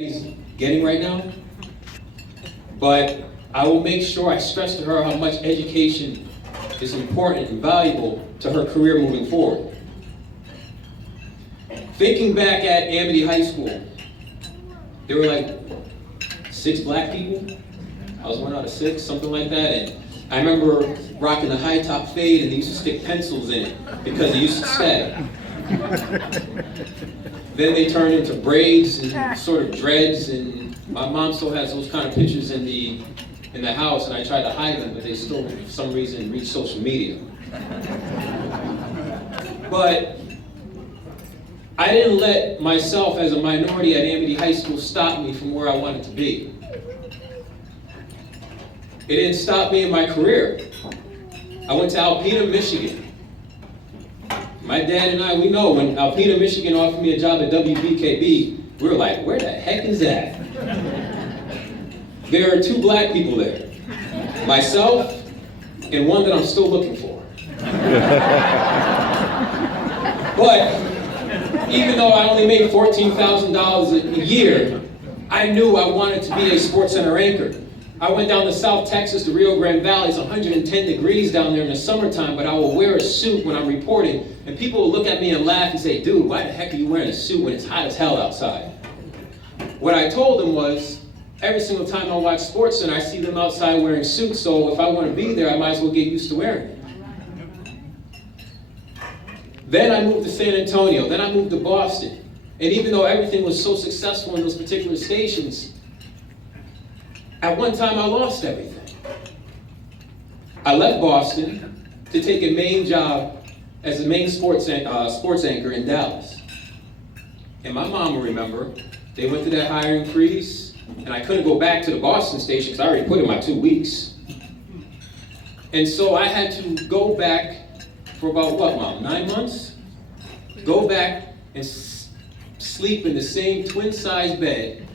He's getting right now, but I will make sure I stress to her how much education is important and valuable to her career moving forward. Thinking back at Amity High School, there were like 6 black people. I was 1 out of 6, something like that, and I remember rocking the high top fade and they used to stick pencils in it because it used to stay. Then they turned into braids and sort of dreads, and my mom still has those kind of pictures in the house, and I tried to hide them, but they still, for some reason, reached social media. But I didn't let myself as a minority at Amity High School stop me from where I wanted to be. It didn't stop me in my career. I went to Alpena, Michigan. My dad and I, we know when Alpena, Michigan offered me a job at WBKB, we were like, where the heck is that? There are 2 black people there. Myself and one that I'm still looking for. But even though I only made $14,000 a year, I knew I wanted to be a sports center anchor. I went down to South Texas, the Rio Grande Valley. It's 110 degrees down there in the summertime, but I will wear a suit when I'm reporting, and people will look at me and laugh and say, dude, why the heck are you wearing a suit when it's hot as hell outside? What I told them was, every single time I watch SportsCenter, I see them outside wearing suits, so if I want to be there, I might as well get used to wearing it. Then I moved to San Antonio, then I moved to Boston, and even though everything was so successful in those particular stations, at one time, I lost everything. I left Boston to take a main job as a main sports anchor in Dallas. And my mom will remember, they went through that hiring freeze, and I couldn't go back to the Boston station because I already put in my 2 weeks. And so I had to go back for about, what, Mom, 9 months? Go back and sleep in the same twin-size bed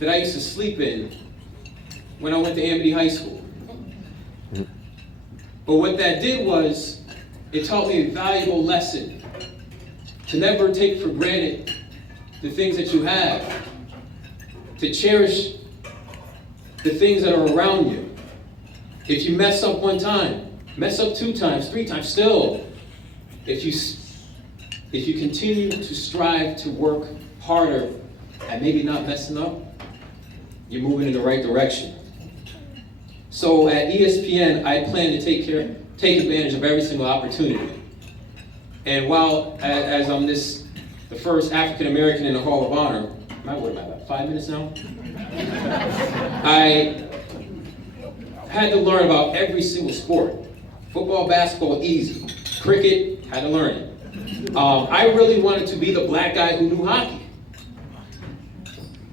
that I used to sleep in when I went to Amity High School. But what that did was, it taught me a valuable lesson to never take for granted the things that you have, to cherish the things that are around you. If you mess up 1 time, mess up 2 times, 3 times, still, if you continue to strive to work harder at maybe not messing up, you're moving in the right direction. So at ESPN, I plan to take advantage of every single opportunity. And while, as I'm the first African American in the Hall of Honor, what am I, about 5 minutes now? I had to learn about every single sport. Football, basketball, easy. Cricket, had to learn it. I really wanted to be the black guy who knew hockey.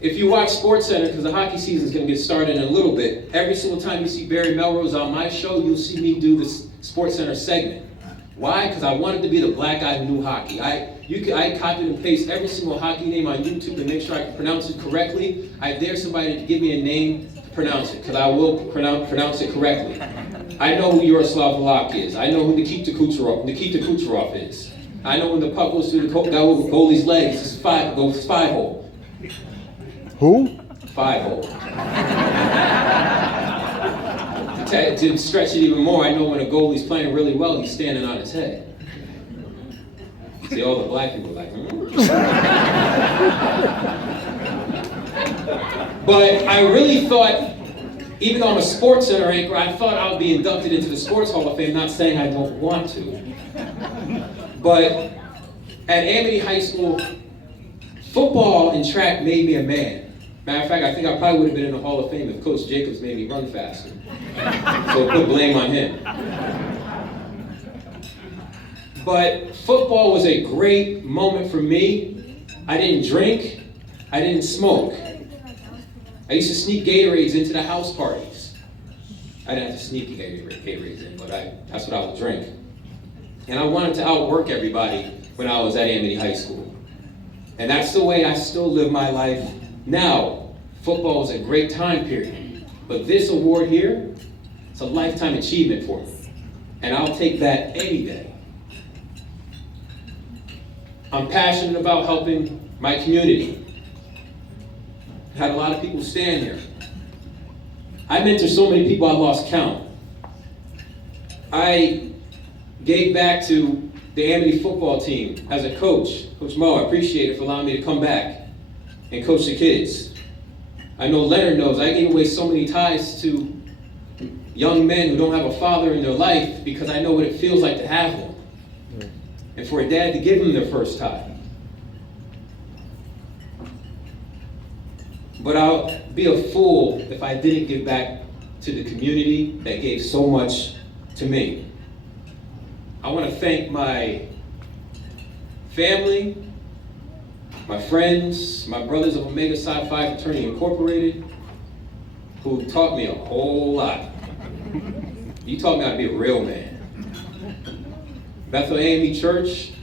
If you watch SportsCenter, because the hockey season is going to get started in a little bit, every single time you see Barry Melrose on my show, you'll see me do this SportsCenter segment. Why? Because I wanted to be the black guy who knew hockey. I copied and pasted every single hockey name on YouTube to make sure I could pronounce it correctly. I dare somebody to give me a name to pronounce it, because I will pronounce it correctly. I know who Yaroslav Halak is. I know who Nikita Kucherov is. I know when the puck goes through the goalie's legs, it's 5-hole. Who? 5-hole. To stretch it even more, I know when a goalie's playing really well, he's standing on his head. See, all the black people are like, But I really thought, even though I'm a sports center anchor, I thought I would be inducted into the Sports Hall of Fame, not saying I don't want to. But at Amity High School, football and track made me a man. Matter of fact, I think I probably would have been in the Hall of Fame if Coach Jacobs made me run faster. So put blame on him. But football was a great moment for me. I didn't drink. I didn't smoke. I used to sneak Gatorades into the house parties. I didn't have to sneak Gatorades in, but that's what I would drink. And I wanted to outwork everybody when I was at Amity High School. And that's the way I still live my life now. Football is a great time period. But this award here, it's a lifetime achievement for me. And I'll take that any day. I'm passionate about helping my community. Had a lot of people stand here. I mentored so many people I lost count. I gave back to the Amity football team as a coach. Coach Mo, I appreciate it for allowing me to come back and coach the kids. I know Leonard knows I gave away so many ties to young men who don't have a father in their life because I know what it feels like to have one. And for a dad to give them their first tie. But I'll be a fool if I didn't give back to the community that gave so much to me. I want to thank my family, my friends, my brothers of Omega Psi Phi Fraternity Incorporated, who taught me a whole lot. You taught me how to be a real man. Bethel AME Church,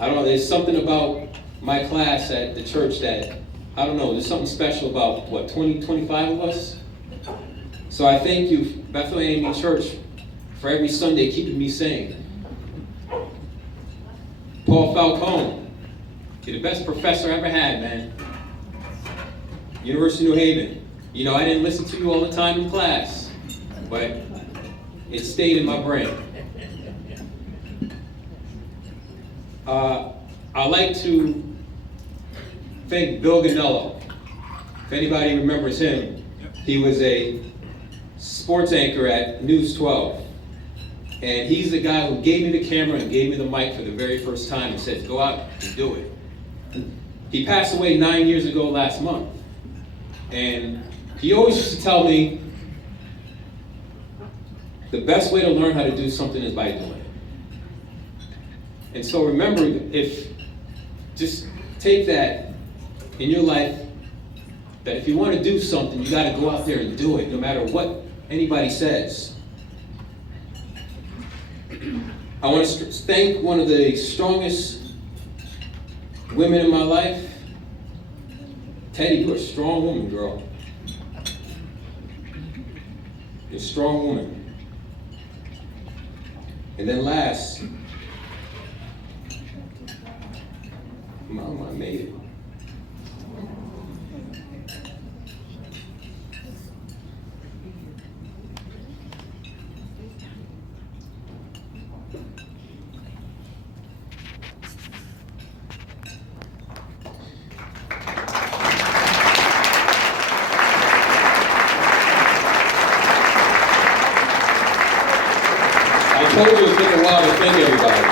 I don't know, there's something about my class at the church that, I don't know, there's something special about, 25 of us? So I thank you, Bethel AME Church, for every Sunday keeping me sane. Paul Falcone, you're the best professor I ever had, man. University of New Haven. You know, I didn't listen to you all the time in class, but it stayed in my brain. I'd like to thank Bill Ganello. If anybody remembers him, he was a sports anchor at News 12. And he's the guy who gave me the camera and gave me the mic for the very first time and said, go out and do it. He passed away 9 years ago last month. And he always used to tell me, the best way to learn how to do something is by doing it. And so remember, just take that in your life, that if you want to do something, you got to go out there and do it, no matter what anybody says. I want to thank one of the strongest women in my life. Teddy, you're a strong woman, girl. You're a strong woman. And then last, Mama, I made it. I told you it would take a while to thank everybody.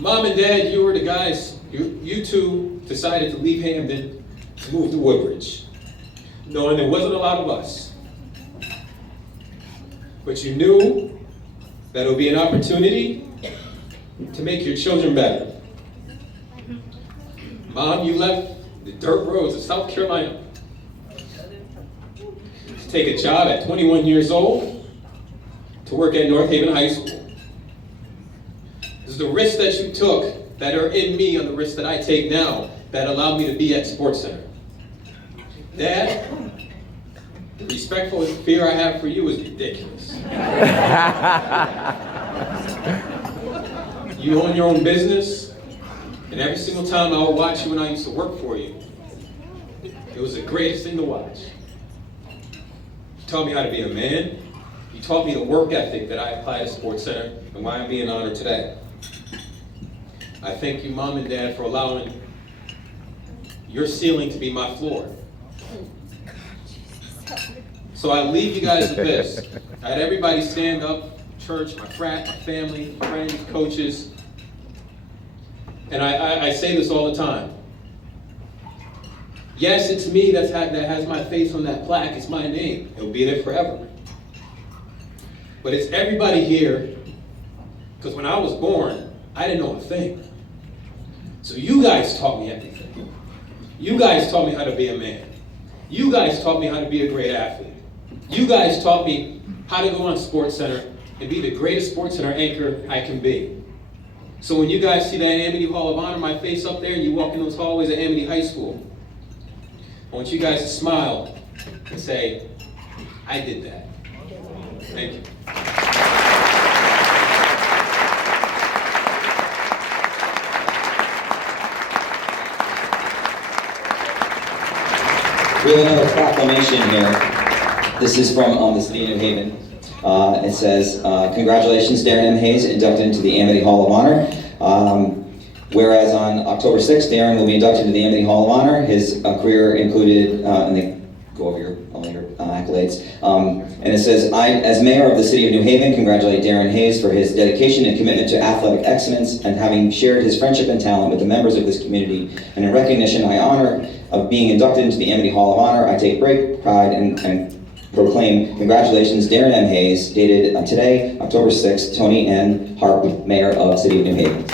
Mom and Dad, you were the guys. You two decided to leave Hamden to move to Woodbridge, knowing there wasn't a lot of us. But you knew that it would be an opportunity to make your children better. Mom, you left the dirt roads of South Carolina to take a job at 21 years old to work at North Haven High School. It's the risks that you took that are in me on the risks that I take now that allowed me to be at Sports Center. Dad, the respectful fear I have for you is ridiculous. You own your own business, and every single time I would watch you when I used to work for you, it was the greatest thing to watch. You taught me how to be a man. You taught me the work ethic that I apply at Sports Center and why I'm being honored today. I thank you, Mom and Dad, for allowing your ceiling to be my floor. So I leave you guys with this. I had everybody stand up, church, my frat, my family, friends, coaches. And I say this all the time. Yes, it's me that has my face on that plaque. It's my name. It'll be there forever. But it's everybody here, because when I was born, I didn't know a thing. So you guys taught me everything. You guys taught me how to be a man. You guys taught me how to be a great athlete. You guys taught me how to go on Sports Center and be the greatest Sports Center anchor I can be. So when you guys see that Amity Hall of Honor, my face up there, and you walk in those hallways at Amity High School, I want you guys to smile and say, I did that. Thank you. We have another proclamation here. This is from the City of New Haven. It says, congratulations, Darren M. Haynes, inducted into the Amity Hall of Honor. Whereas on October 6th, Darren will be inducted into the Amity Hall of Honor. His career included, and they go over all your accolades. And it says, I, as mayor of the City of New Haven, congratulate Darren Haynes for his dedication and commitment to athletic excellence and having shared his friendship and talent with the members of this community. And in recognition, I honor of being inducted into the Amity Hall of Honor, I take great pride and proclaim congratulations, Darren M. Haynes, dated today, October 6th, Tony N. Harp, Mayor of City of New Haven.